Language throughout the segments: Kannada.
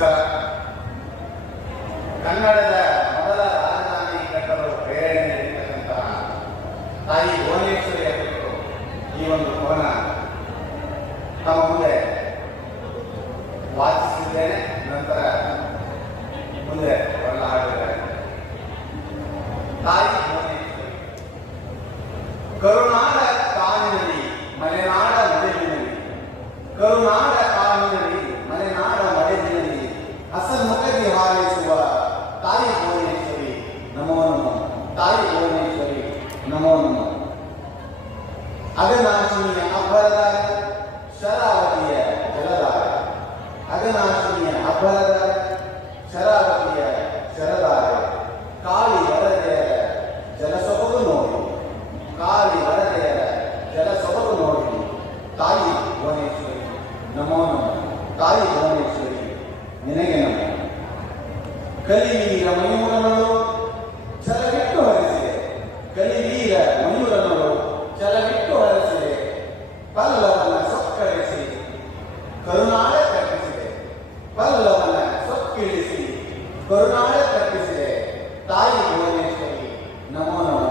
ನಮಸ್ಕಾರ. ಕನ್ನಡದ ಮೊದಲ ರಾಜಧಾನಿ ಕಟ್ಟಲು ಪ್ರೇರಣೆ ನೀಡಿರ್ತಕ್ಕಂತಹ ತಾಯಿ ಭುವನೇಶ್ವರಿಯ ಕುರಿತು ಈ ಒಂದು ಕವನ ತಮ್ಮ ಮುಂದೆ ವಾಚಿಸಿದ್ದೇನೆ. ನಂತರ ಮುಂದೆ ಬರಲ ಹಾಡಿದ್ದಾರೆ. ತಾಯಿ ಭುವನೇಶ್ವರಿ ಕರುನಾಡ ಕಾನಿನಲ್ಲಿ ಮಲೆನಾಡ ಮಡೆಲಿನಲ್ಲಿ, ಕರುನಾಡ ಕಾನಿನಲ್ಲಿ ಮಲೆನಾಡ ಮಡೆಲಿನಲ್ಲಿ ಹಸನ್ಮುಖದಿ ಹಾರೈಸುವ ತಾಯಿ ಭುವನೇಶ್ವರಿ ನಮೋ ನಮೋ. ತಾಯಿ ಭುವನೇಶ್ವರಿ ನಮೋ ನಮೋ. ಅಗನಾಶಿನಿಯ ಅಬ್ಬರದ ಶರಾವತಿಯ ಜಲಧಾರ, ಅಗನಾಶಿನಿಯ ಅಬ್ಬರದ ಶರಾವತಿಯ ಶರಧಾರ, ಕಾಳಿ ವರದೆಯರ ಜಲಸೊಬಗು ನೋಡಿ, ಕಾಳಿ ವರದೆಯರ ಜಲಸೊಬಗು ನೋಡಿ ತಾಯಿ ಭುವನೇಶ್ವರಿ ನಮೋ ನಮೋ. ತಾಯಿ ಭುವನೇಶ್ವರಿ ನಿನಗೆ ನಮೋ. ಕಲಿವೀರ ಮಯೂರನಳು ಛಲವಿಟ್ಟು ಹರಿಸಿದೆ, ಕಲಿವೀರ ಮಯೂರನಳು ಛಲವಿಟ್ಟು ಹರಿಸಿದೆ, ಪಲ್ಲವನ ಸೊಕ್ಕರಿಸಿ ಕರುನಾಡ ಕಟ್ಟಿಸಿದೆ, ಪಲ್ಲವನ ಸೊಕ್ಕಿಳಿಸಿ ಕರುನಾಡ ಕಟ್ಟಿಸಿದೆ ತಾಯಿ ಭುವನೇಶ್ವರಿ ನಮೋ ನಮೋ.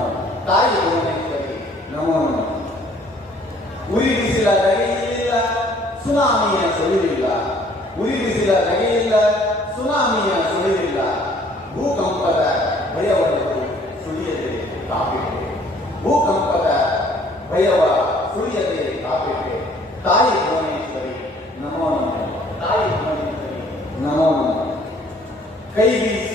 ತಾಯಿ ಭುವನೇಶ್ವರಿ ನಮೋ ನಮೋ. ಉರಿ ಬಿಸಿಲ ಧಗೆಯಿಲ್ಲ, ಸುನಾಮಿಯ ಸುಳಿವಿಲ್ಲ, ಉರಿ ಬಿಸಿಲ ಧಗೆಯಿಲ್ಲ, ಸುನಾಮಿಯ ಸುಳಿವಿಲ್ಲ, ಭೂಕಂಪದ ಭಯವನ್ನು ಸುಳಿಯದೆ ಕಾಪಿಟ್ಟೆ, ಭೂಕಂಪದ ಭಯವ ಸುಳಿಯದೆ ಕಾಪಿಟ್ಟೆ ತಾಯಿ ಭುವನೇಶ್ವರಿ ನಮೋ ನಮೋ. ತಾಯಿ ಭುವನೇಶ್ವರಿ ನಮೋ ನಮೋ. ಕೈ ಬೀಸಿ